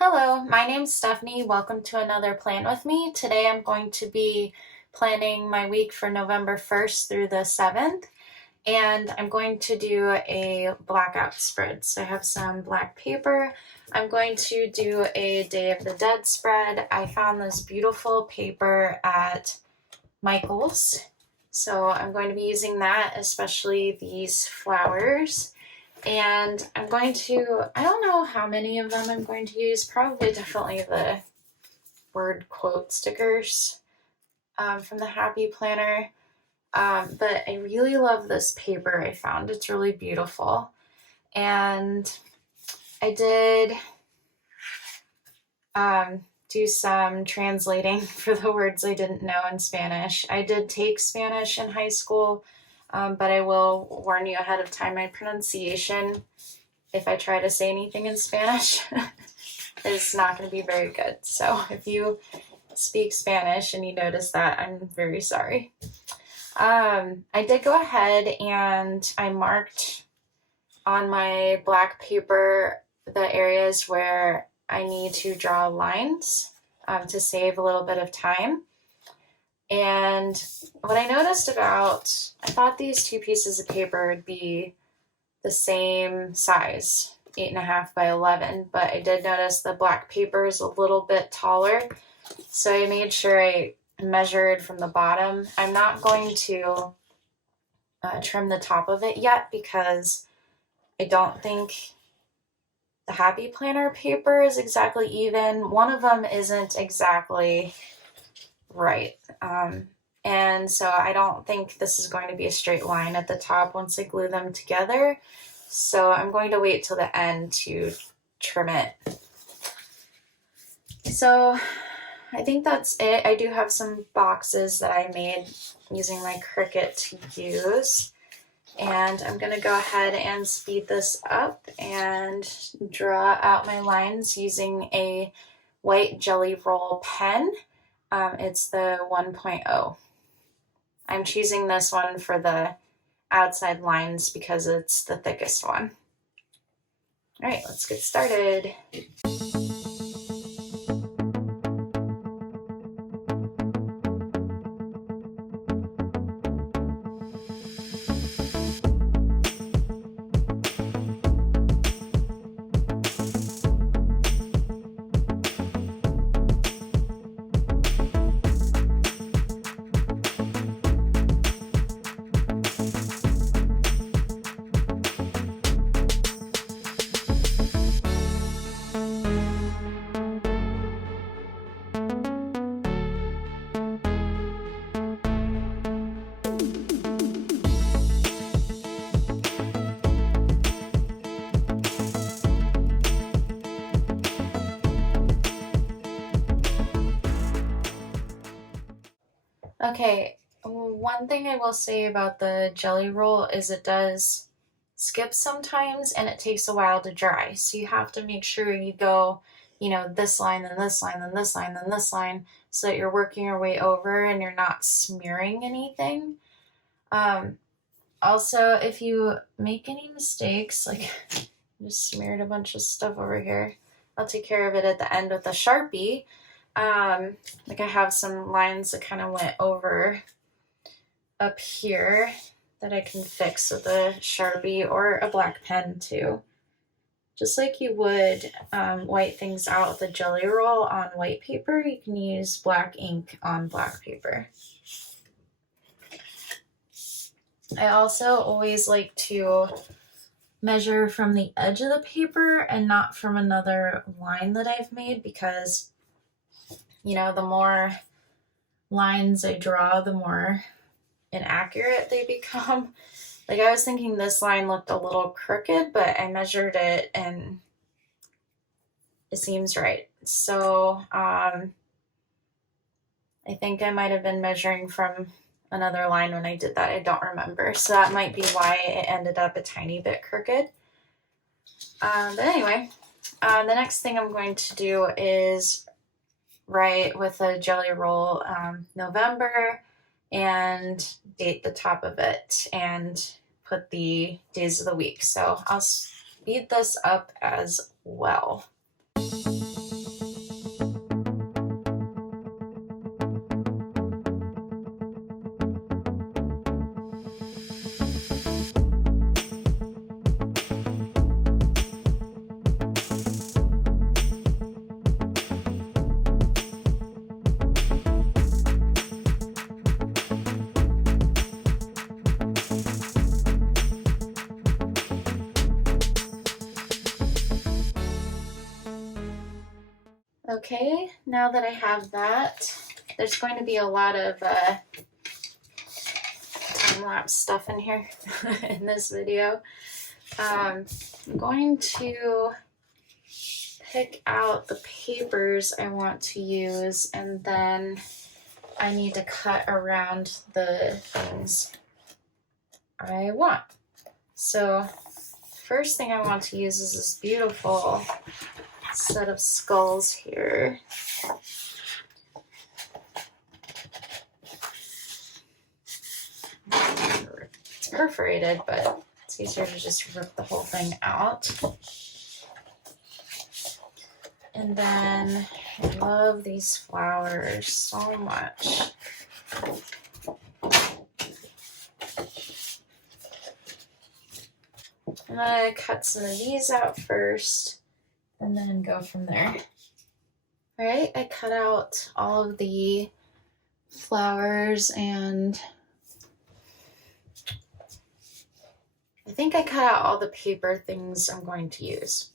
Hello, my name's Stephanie. Welcome to another Plan with Me. Today I'm going to be planning my week for November 1st through the 7th, and I'm going to do a blackout spread. So I have some black paper. I'm going to do a Day of the Dead spread. I found this beautiful paper at Michael's, so I'm going to be using that, especially these flowers. And I don't know how many of them I'm going to use, probably definitely the word quote stickers from the Happy Planner. But I really love this paper I found. It's really beautiful. And I did do some translating for the words I didn't know in Spanish. I did take Spanish in high school, but I will warn you ahead of time, my pronunciation, if I try to say anything in Spanish, is not going to be very good. So if you speak Spanish and you notice that, I'm very sorry. I did go ahead and I marked on my black paper the areas where I need to draw lines to save a little bit of time. And what I noticed I thought these two pieces of paper would be the same size, 8.5 by 11, but I did notice the black paper is a little bit taller, so I made sure I measured from the bottom. I'm not going to trim the top of it yet because I don't think the Happy Planner paper is exactly even. One of them isn't exactly right. And so I don't think this is going to be a straight line at the top once I glue them together. So I'm going to wait till the end to trim it. So I think that's it. I do have some boxes that I made using my Cricut to use. And I'm going to go ahead and speed this up and draw out my lines using a white Jelly Roll pen. It's the 1.0. I'm choosing this one for the outside lines because it's the thickest one. All right, let's get started. Okay, one thing I will say about the Jelly Roll is it does skip sometimes and it takes a while to dry. So you have to make sure you go, this line, then this line, then this line, then this line, so that you're working your way over and you're not smearing anything. Also, if you make any mistakes, like I just smeared a bunch of stuff over here, I'll take care of it at the end with a Sharpie. Like I have some lines that kind of went over up here that I can fix with a Sharpie or a black pen too. Just like you would white things out with a Jelly Roll on white paper, you can use black ink on black paper. I also always like to measure from the edge of the paper and not from another line that I've made because the more lines I draw, the more inaccurate they become. Like I was thinking this line looked a little crooked, but I measured it and it seems right. So I think I might have been measuring from another line when I did that. I don't remember. So that might be why it ended up a tiny bit crooked. But anyway, the next thing I'm going to do is write with a Jelly Roll November and date the top of it and put the days of the week. So I'll speed this up as well. Okay, now that I have that, there's going to be a lot of time-lapse stuff in here in this video. I'm going to pick out the papers I want to use, and then I need to cut around the things I want. So first thing I want to use is this beautiful set of skulls here. It's perforated, but it's easier to just rip the whole thing out. And then I love these flowers so much. I'm gonna cut some of these out first and then go from there. All right, I cut out all of the flowers, and I think I cut out all the paper things I'm going to use.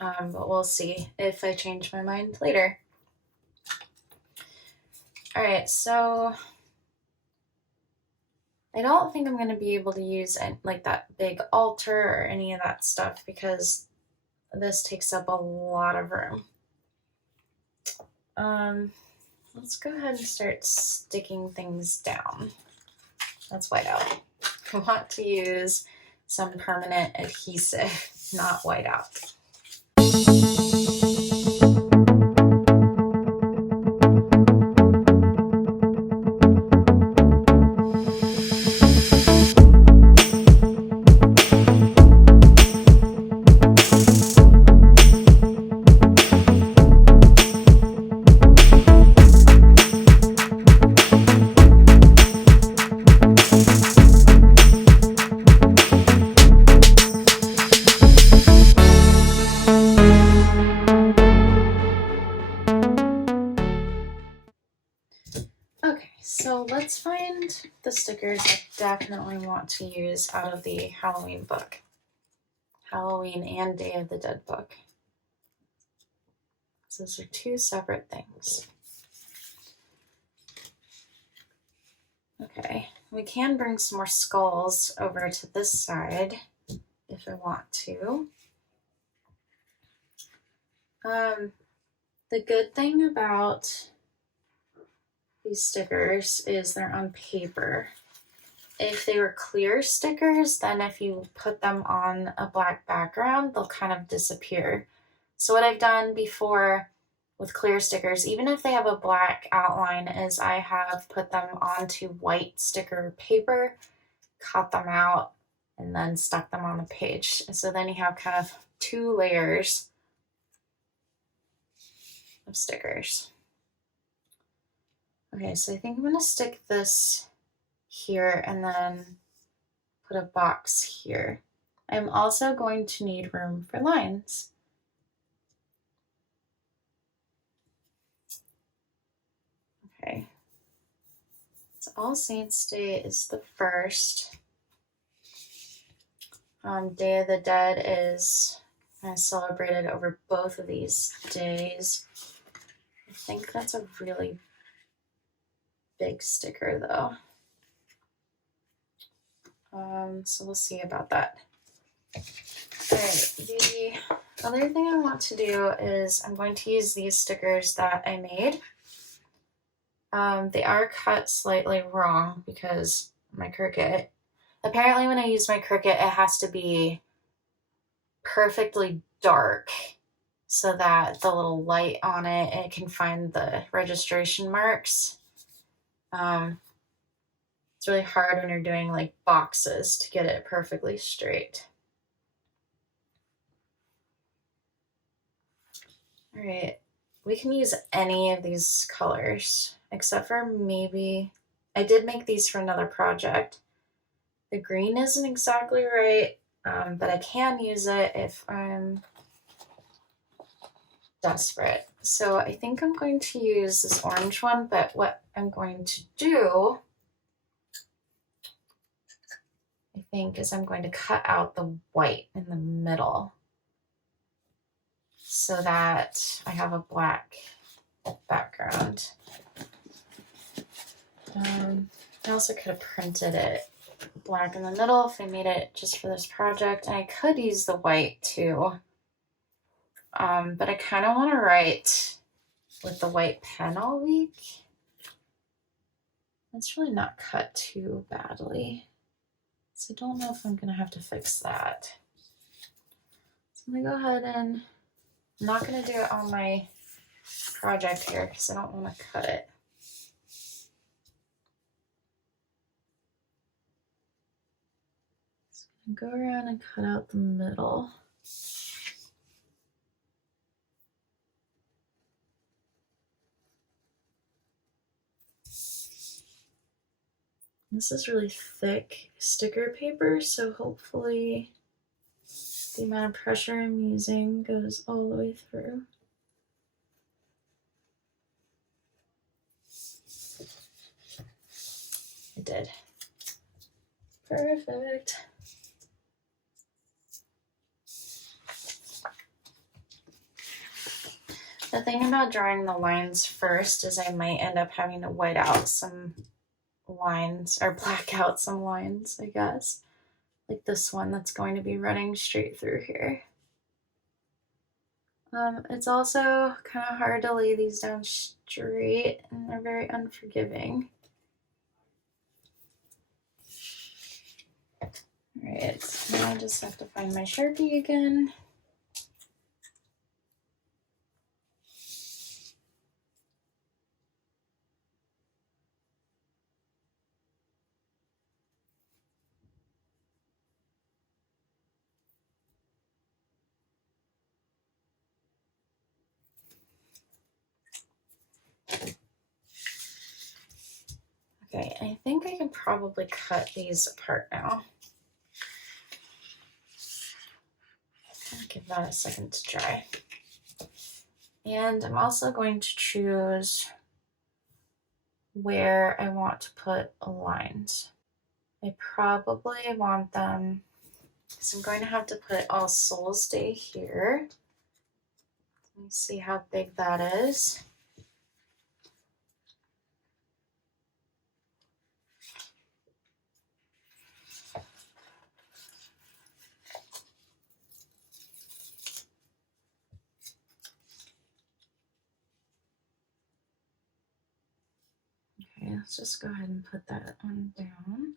But we'll see if I change my mind later. All right, so I don't think I'm going to be able to use like that big altar or any of that stuff because this takes up a lot of room. Let's go ahead and start sticking things down. That's whiteout. I want to use some permanent adhesive, not whiteout. Okay, so let's find the stickers I definitely want to use out of the Halloween book. Halloween and Day of the Dead book. So those are two separate things. Okay, we can bring some more skulls over to this side if I want to. The good thing about these stickers is they're on paper. If they were clear stickers, then if you put them on a black background, they'll kind of disappear. So what I've done before with clear stickers, even if they have a black outline, is I have put them onto white sticker paper, cut them out, and then stuck them on the page. So then you have kind of two layers of stickers. Okay, so I think I'm going to stick this here and then put a box here. I'm also going to need room for lines. Okay, so All Saints Day is the 1st. Day of the Dead is celebrated over both of these days. I think that's a really big sticker though. So we'll see about that. All right, the other thing I want to do is I'm going to use these stickers that I made. They are cut slightly wrong because my Cricut. Apparently when I use my Cricut, it has to be perfectly dark so that the little light on it can find the registration marks. It's really hard when you're doing like boxes to get it perfectly straight. All right, we can use any of these colors except for maybe, I did make these for another project. The green isn't exactly right, but I can use it if I'm desperate. So I think I'm going to use this orange one, but what I'm going to do, I think, is I'm going to cut out the white in the middle. so that I have a black background. I also could have printed it black in the middle if I made it just for this project, and I could use the white too. But I kind of want to write with the white pen all week. It's really not cut too badly, so I don't know if I'm gonna have to fix that. So I'm gonna go ahead and I'm not gonna do it on my project here because I don't want to cut it. So I'm gonna go around and cut out the middle. This is really thick sticker paper, so hopefully the amount of pressure I'm using goes all the way through. It did. Perfect. The thing about drawing the lines first is I might end up having to white out some lines or black out some lines, I guess. Like this one that's going to be running straight through here. It's also kind of hard to lay these down straight, and they're very unforgiving. Alright, now I just have to find my Sharpie again. Okay, I think I can probably cut these apart now. I'll give that a second to dry. And I'm also going to choose where I want to put lines. I probably want them, so I'm going to have to put All Souls Day here. Let me see how big that is. Okay, let's just go ahead and put that on down.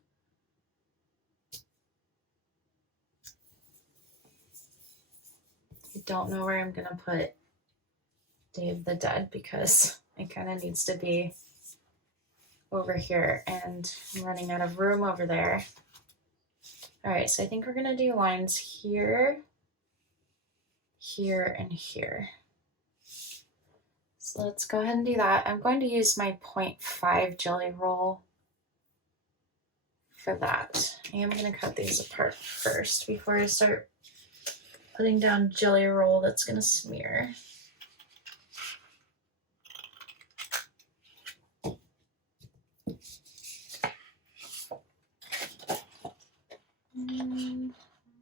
I don't know where I'm gonna put Day of the Dead because it kind of needs to be over here, and I'm running out of room over there. All right, so I think we're gonna do lines here, here, and here. So let's go ahead and do that. I'm going to use my 0.5 jelly roll for that. I am going to cut these apart first before I start putting down jelly roll that's going to smear. And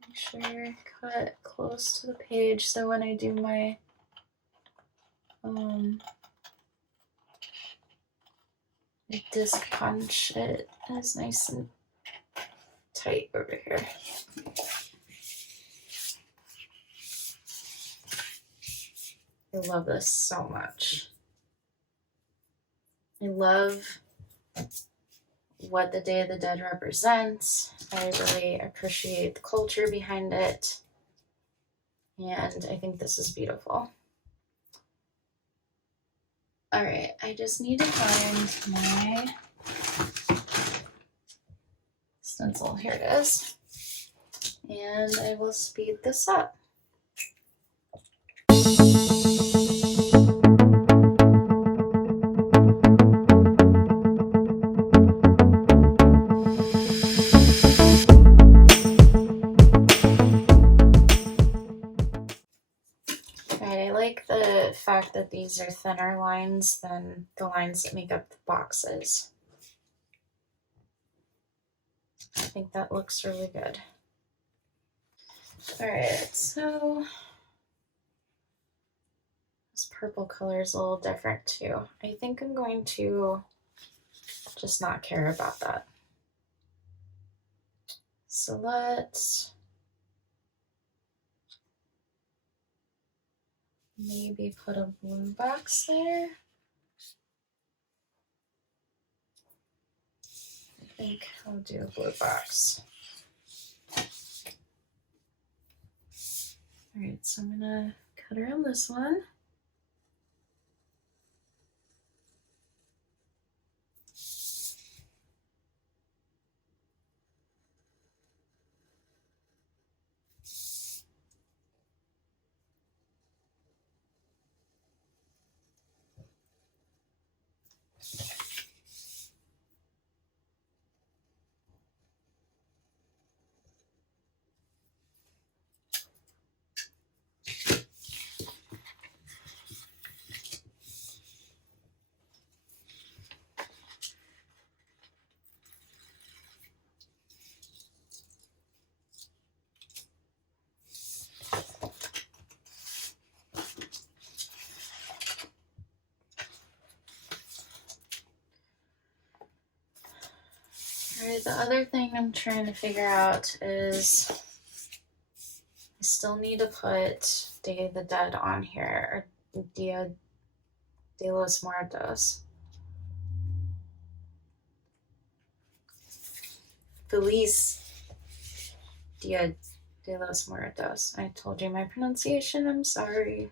make sure I cut close to the page so when I do my disc punch, it is nice and tight over here. I love this so much. I love what the Day of the Dead represents. I really appreciate the culture behind it, and I think this is beautiful. All right, I just need to find my stencil. Here it is. And I will speed this up. I like the fact that these are thinner lines than the lines that make up the boxes. I think that looks really good. All right, so This purple color is a little different too. I think I'm going to just not care about that. So let's maybe put a blue box there. I think I'll do a blue box. All right, so I'm gonna cut around this one. All right, the other thing I'm trying to figure out is I still need to put Day of the Dead on here, or Dia de los Muertos. Feliz Dia de los Muertos. I told you my pronunciation, I'm sorry.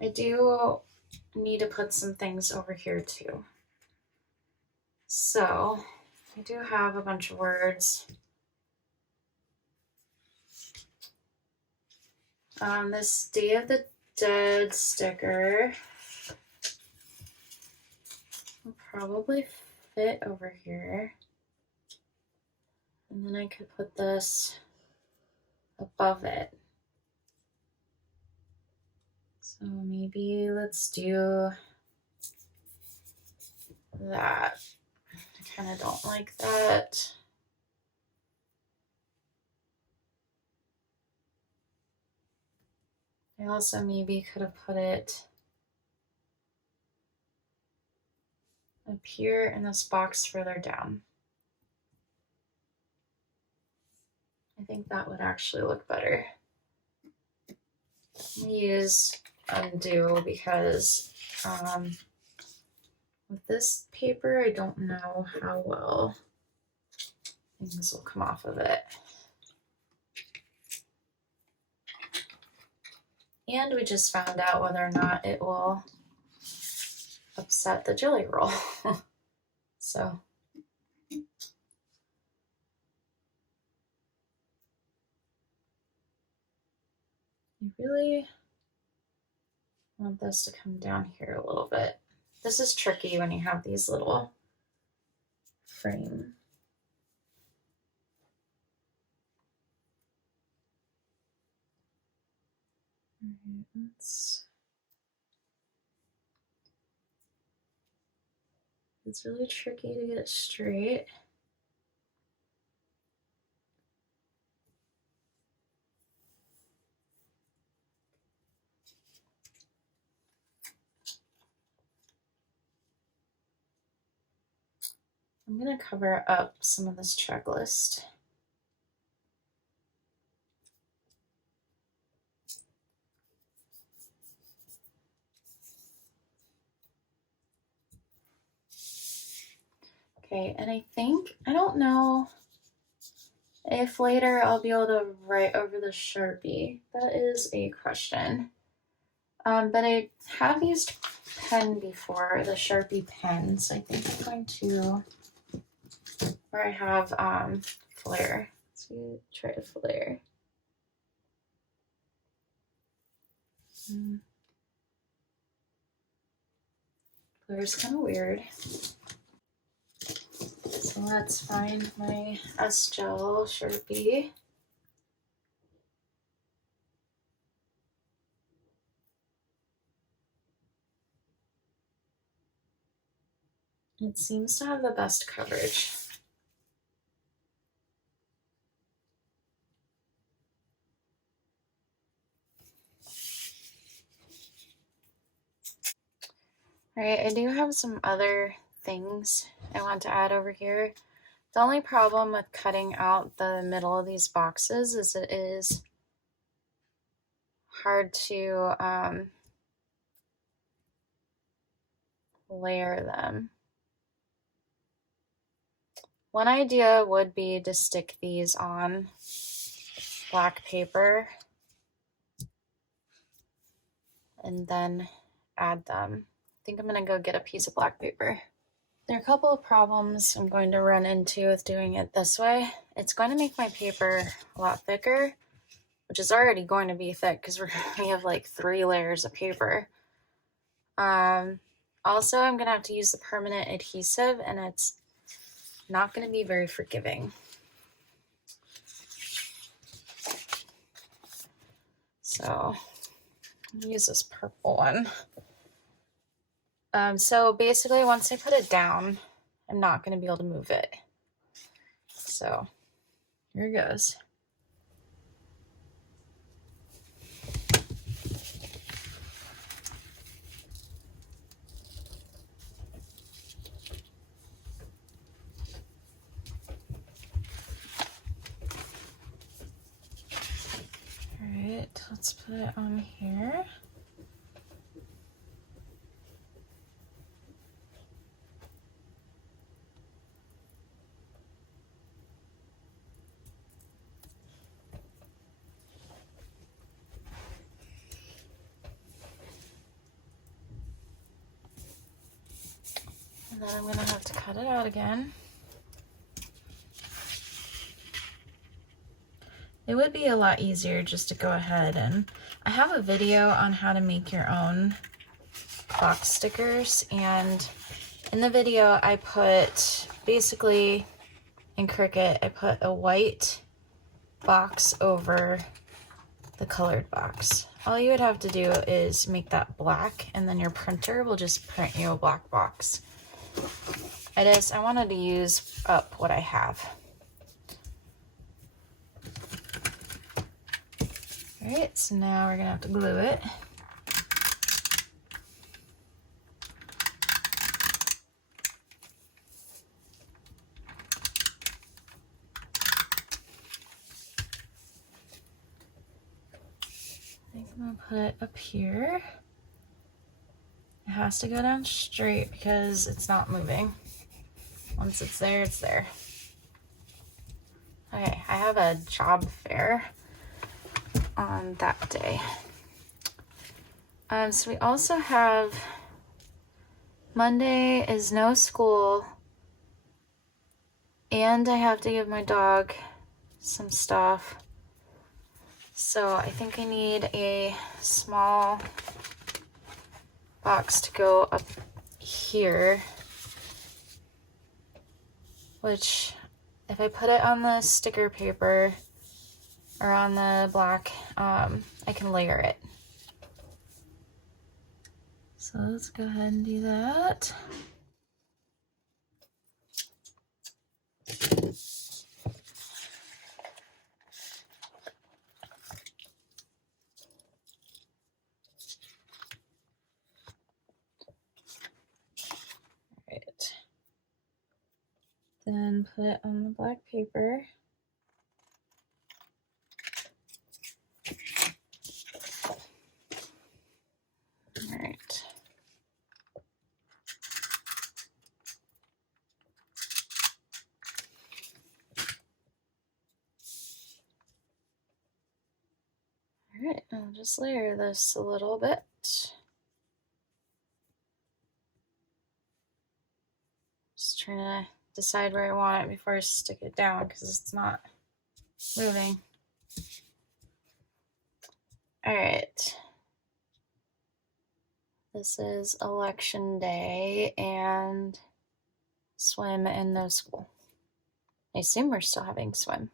I do need to put some things over here too. So I do have a bunch of words. This Day of the Dead sticker will probably fit over here. And then I could put this above it. So maybe let's do that. I kind of don't like that. I also maybe could have put it up here in this box further down. I think that would actually look better. I'm gonna use undo because with this paper, I don't know how well things will come off of it. And we just found out whether or not it will upset the jelly roll. So I really want this to come down here a little bit. This is tricky when you have these little frame. It's really tricky to get it straight. I'm going to cover up some of this checklist. Okay, and I don't know if later I'll be able to write over the Sharpie. That is a question. But I have used pen before, the Sharpie pen, so I think I'm going to, or I have Flare. Let's try a Flare. Flare is kind of weird. So let's find my S-Gel Sharpie. It seems to have the best coverage. All right, I do have some other things I want to add over here. The only problem with cutting out the middle of these boxes is it is hard to layer them. One idea would be to stick these on black paper and then add them. I think I'm going to go get a piece of black paper. There are a couple of problems I'm going to run into with doing it this way. It's going to make my paper a lot thicker, which is already going to be thick because we have like 3 layers of paper. Also, I'm going to have to use the permanent adhesive, and it's not going to be very forgiving. So I'll use this purple one. So basically, once I put it down, I'm not going to be able to move it. So here it goes. All right, let's put it on here. And then I'm going to have to cut it out again. It would be a lot easier just to go ahead, and I have a video on how to make your own box stickers, and in the video I put basically in Cricut I put a white box over the colored box. All you would have to do is make that black, and then your printer will just print you a black box. I wanted to use up what I have. All right, so now we're gonna have to glue it. I think I'm gonna put it up here. It has to go down straight because it's not moving. Once it's there, it's there. Okay, I have a job fair on that day. So we also have Monday is no school, and I have to give my dog some stuff. So I think I need a small box to go up here, which if I put it on the sticker paper or on the black, I can layer it. So let's go ahead and do that. Right. Then put it on the black paper. All right. All right, I'll just layer this a little bit. Just trying to decide where I want it before I stick it down because it's not moving. All right. This is election day and swim and no school. I assume we're still having swim.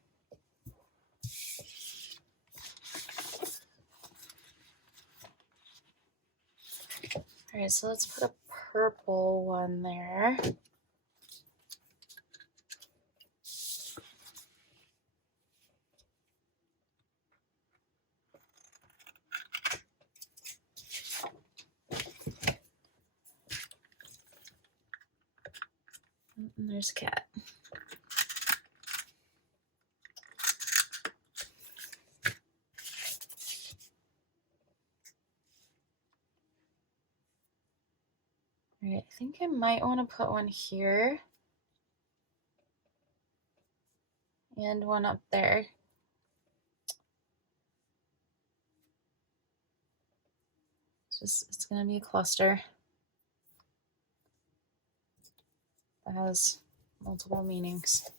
All right, so let's put a purple one there. And there's a cat. All right, I think I might want to put one here and one up there. It's gonna be a cluster that has multiple meanings.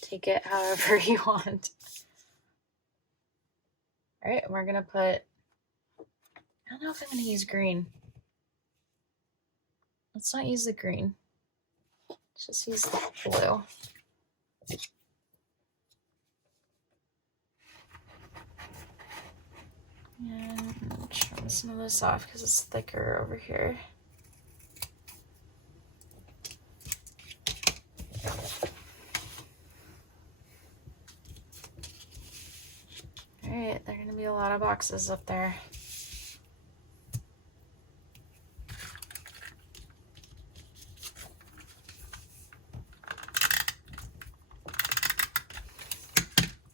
Take it however you want. All right, we're gonna put, I don't know if I'm gonna use green. Let's not use the green. Let's just use the blue. And trim some of this off because it's thicker over here. All right, there are gonna be a lot of boxes up there.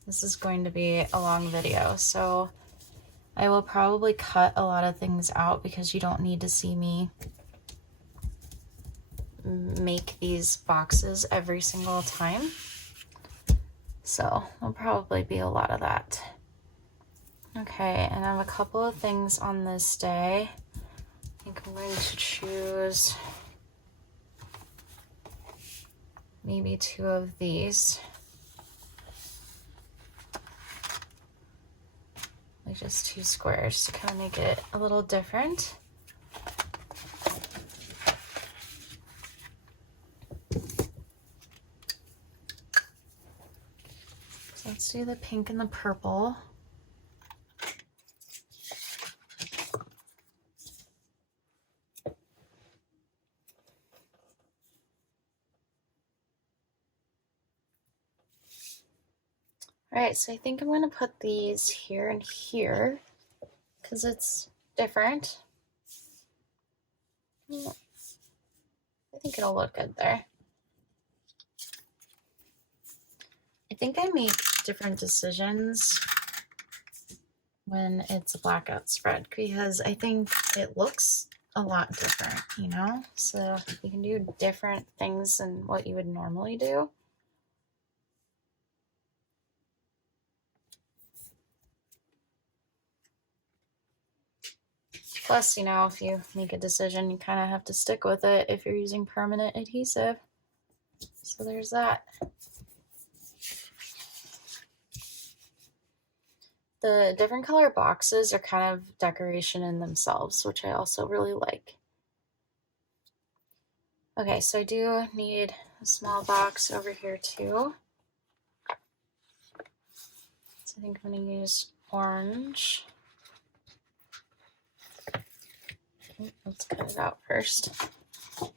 This is going to be a long video, so I will probably cut a lot of things out because you don't need to see me make these boxes every single time. So there'll probably be a lot of that. Okay, and I have a couple of things on this day. I think I'm going to choose maybe 2 of these. Like just 2 squares to kind of make it a little different. So let's do the pink and the purple. All right, so I think I'm gonna put these here and here because it's different. I think it'll look good there. I think I make different decisions when it's a blackout spread because I think it looks a lot different, you know? So you can do different things than what you would normally do. Plus, you know, if you make a decision, you kind of have to stick with it if you're using permanent adhesive. So there's that. The different color boxes are kind of decoration in themselves, which I also really like. Okay, so I do need a small box over here too. So I think I'm going to use orange. Let's cut it out first. All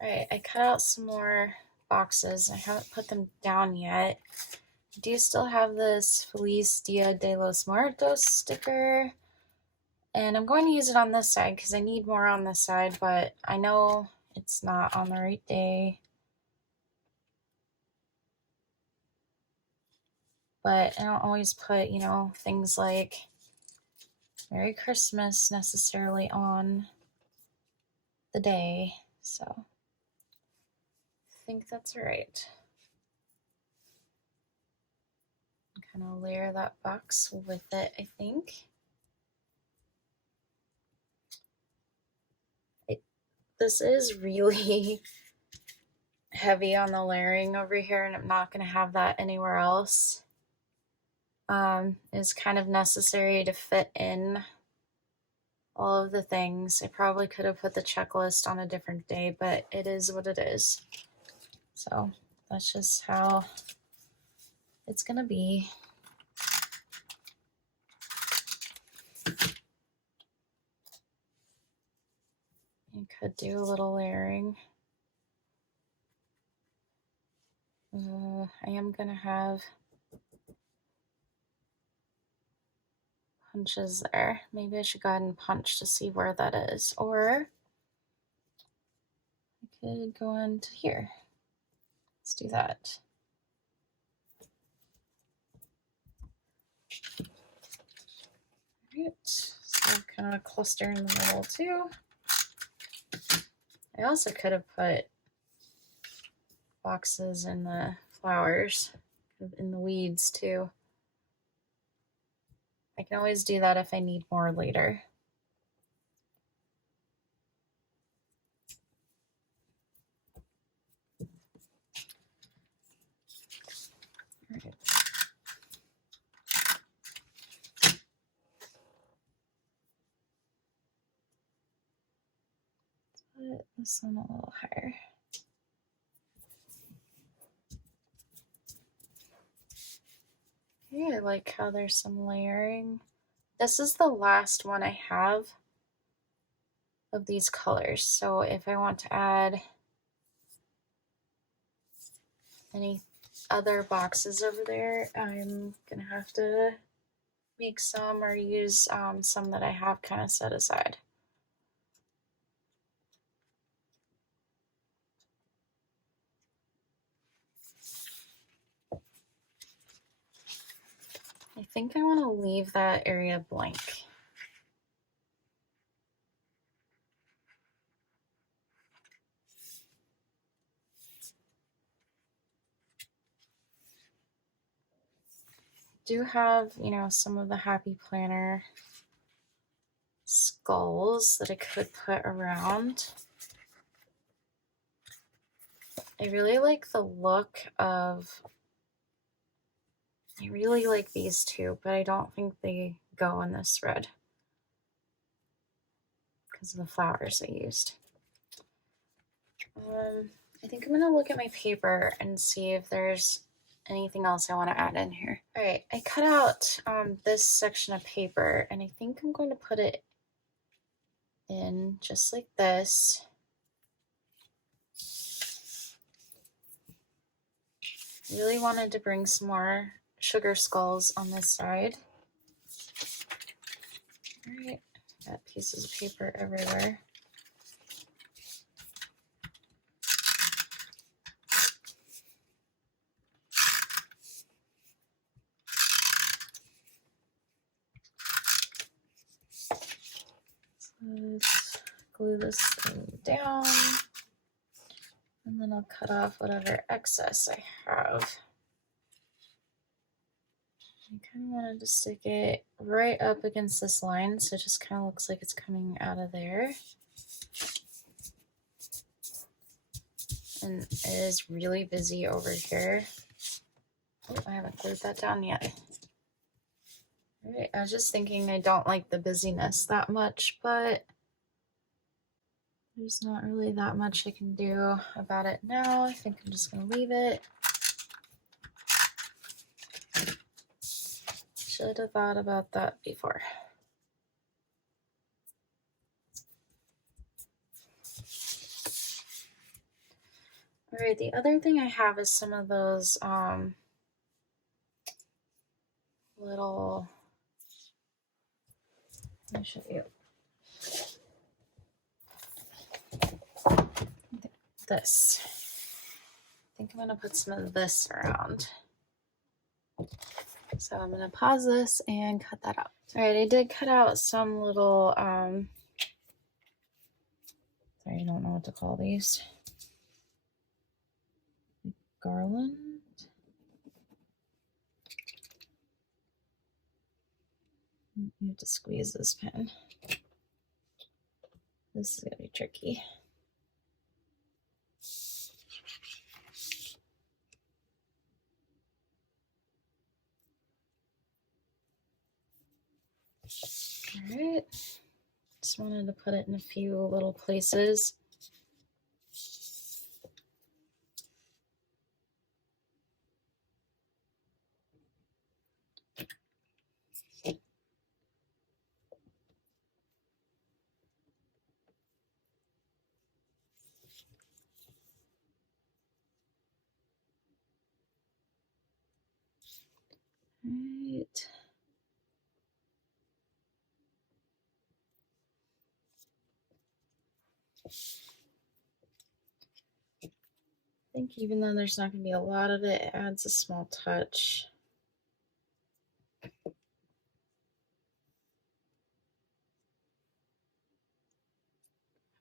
right, I cut out some more boxes. I haven't put them down yet. I do still have this Feliz Dia de los Muertos sticker. And I'm going to use it on this side because I need more on this side, but I know it's not on the right day. But I don't always put, you know, things like Merry Christmas necessarily on the day. So I think that's all right. Kind of layer that box with it, I think. This is really heavy on the layering over here, and I'm not going to have that anywhere else. It's kind of necessary to fit in all of the things. I probably could have put the checklist on a different day, but it is what it is. So that's just how it's going to be. You could do a little layering. I am going to have punches there. Maybe I should go ahead and punch to see where that is. Or could go into here. Let's do that. All right, so kind of a cluster in the middle too. I also could have put boxes in the flowers, in the weeds too. I can always do that if I need more later. All right. Put this one a little higher. Okay, I like how there's some layering. This is the last one I have of these colors. So if I want to add any other boxes over there, I'm gonna have to make some or use some that I have kind of set aside. I think I want to leave that area blank. Do have, you know, some of the Happy Planner skulls that I could put around. I really like the look of, I really like these two, but I don't think they go in this red because of the flowers I used. I think I'm gonna look at my paper and see if there's anything else I want to add in here. All right, I cut out this section of paper and I think I'm going to put it in just like this. Really wanted to bring some more sugar skulls on this side. All right, got pieces of paper everywhere. Let's glue this thing down, and then I'll cut off whatever excess I have. I kind of wanted to stick it right up against this line, so it just kind of looks like it's coming out of there. And it is really busy over here. Oh, I haven't glued that down yet. All right, I was just thinking I don't like the busyness that much, but there's not really that much I can do about it now. I think I'm just gonna leave it. Should have thought about that before. All right, the other thing I have is some of those little, let me show you. This. I think I'm gonna put some of this around. So I'm gonna pause this and cut that out. All right, I did cut out some little, sorry, I don't know what to call these. Garland. You have to squeeze this pen. This is gonna be tricky. All right, just wanted to put it in a few little places. Right. think even though there's not going to be a lot of it, it adds a small touch.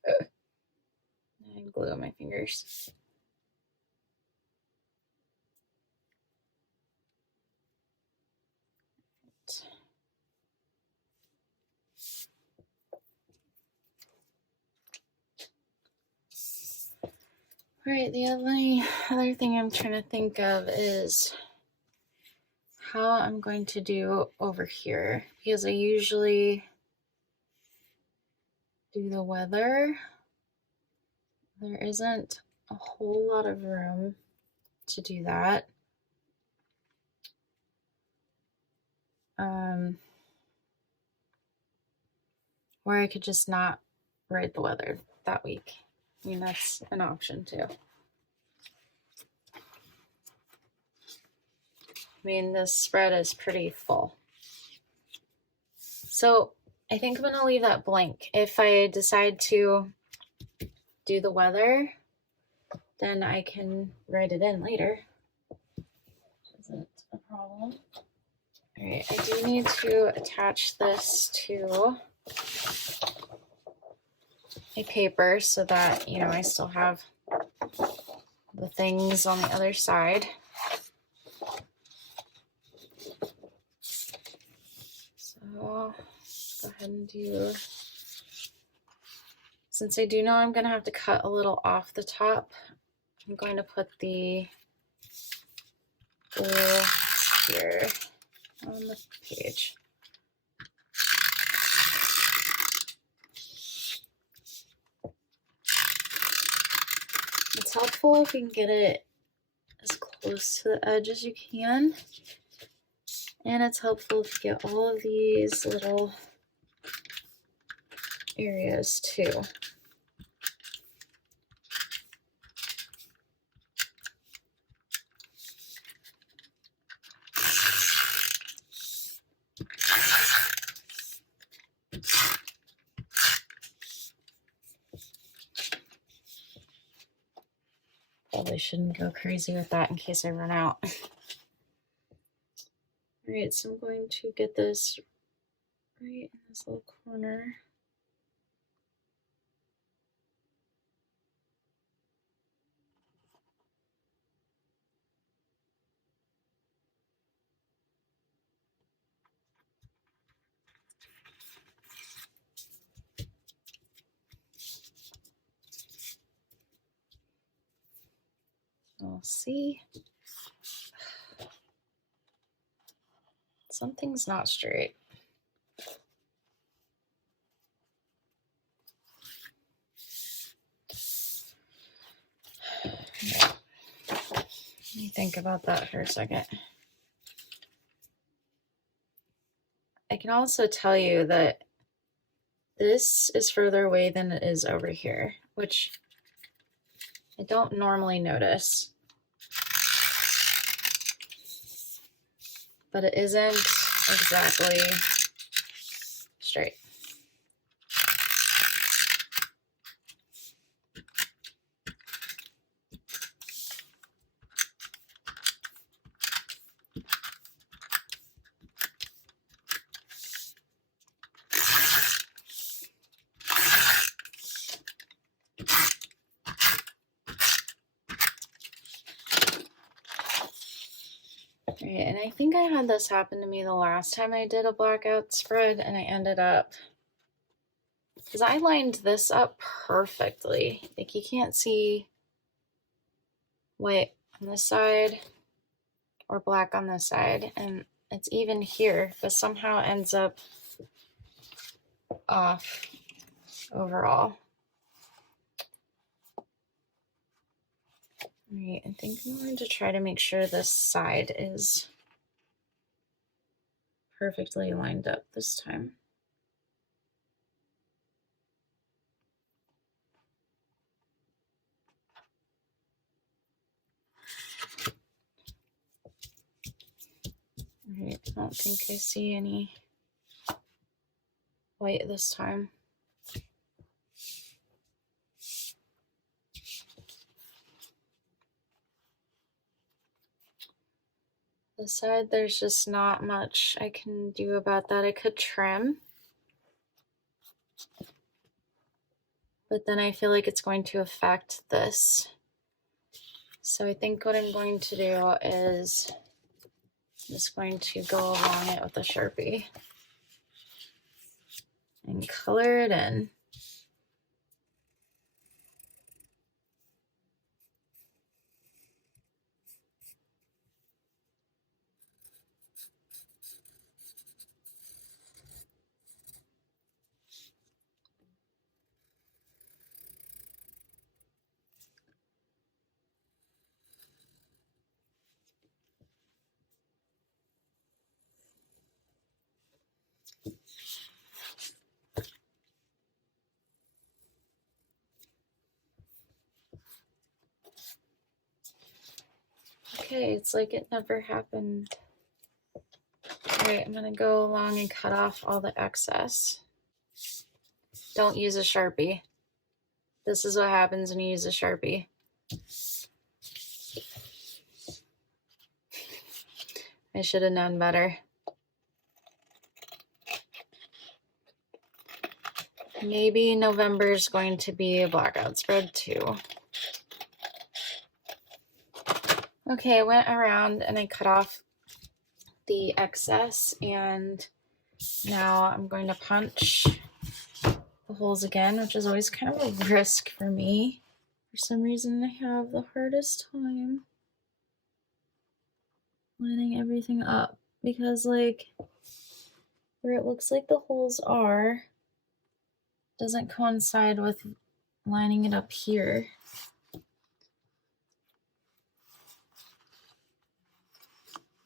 I have glue on my fingers. All right, the only other thing I'm trying to think of is how I'm going to do over here, because I usually do the weather. There isn't a whole lot of room to do that. Or I could just not write the weather that week. I mean, that's an option too. I mean, this spread is pretty full. So I think I'm gonna leave that blank. If I decide to do the weather, then I can write it in later. Isn't a problem. All right, I do need to attach this to a paper so that, you know, I still have the things on the other side. So go ahead and do, since I do know I'm going to have to cut a little off the top, I'm going to put the glue here on the page. It's helpful if you can get it as close to the edge as you can. And it's helpful to get all of these little areas too. Probably shouldn't go crazy with that in case I run out. All right, so I'm going to get this right in this little corner. We'll see. Something's not straight. Let me think about that for a second. I can also tell you that this is further away than it is over here, which I don't normally notice. But it isn't exactly straight. Right, and I think I had this happen to me the last time I did a blackout spread, and I ended up, because I lined this up perfectly. Like, you can't see white on this side or black on this side, and it's even here, but somehow ends up off overall. Right, I think I'm going to try to make sure this side is perfectly lined up this time. All right, I don't think I see any white this time. The side, there's just not much I can do about that. I could trim, but then I feel like it's going to affect this. So I think what I'm going to do is I'm just going to go along it with a Sharpie and color it in. Okay, it's like it never happened. All right, I'm gonna go along and cut off all the excess. Don't use a Sharpie. This is what happens when you use a Sharpie. I should have known better. Maybe November is going to be a blackout spread too. Okay, I went around and I cut off the excess, and now I'm going to punch the holes again, which is always kind of a risk for me. For some reason, I have the hardest time lining everything up because, like, where it looks like the holes are doesn't coincide with lining it up here.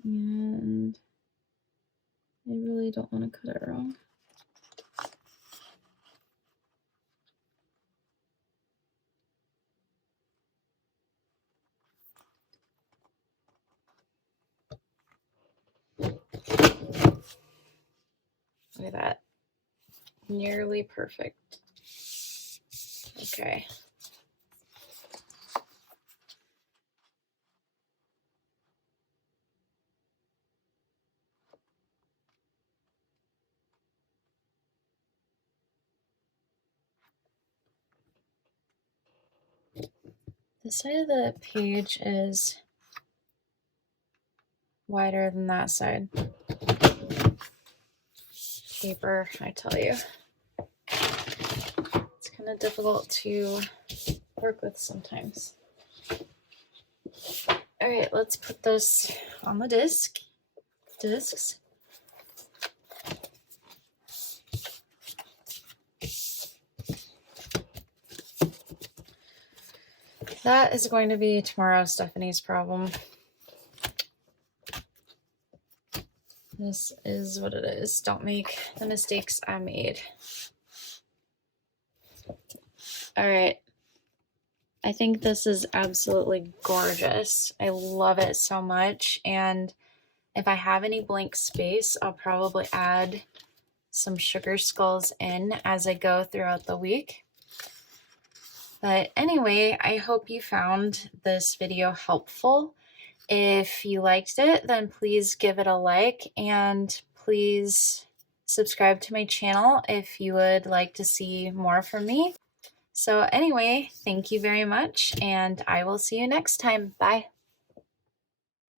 And I really don't want to cut it wrong. Look at that. Nearly perfect. Okay. The side of the page is wider than that side. Paper, I tell you. It's kind of difficult to work with sometimes. All right, let's put this on the discs. That is going to be tomorrow Stephanie's problem. This is what it is. Don't make the mistakes I made. All right. I think this is absolutely gorgeous. I love it so much. And if I have any blank space, I'll probably add some sugar skulls in as I go throughout the week. But anyway, I hope you found this video helpful. If you liked it, then please give it a like, and please subscribe to my channel if you would like to see more from me. So anyway, thank you very much, and I will see you next time. Bye.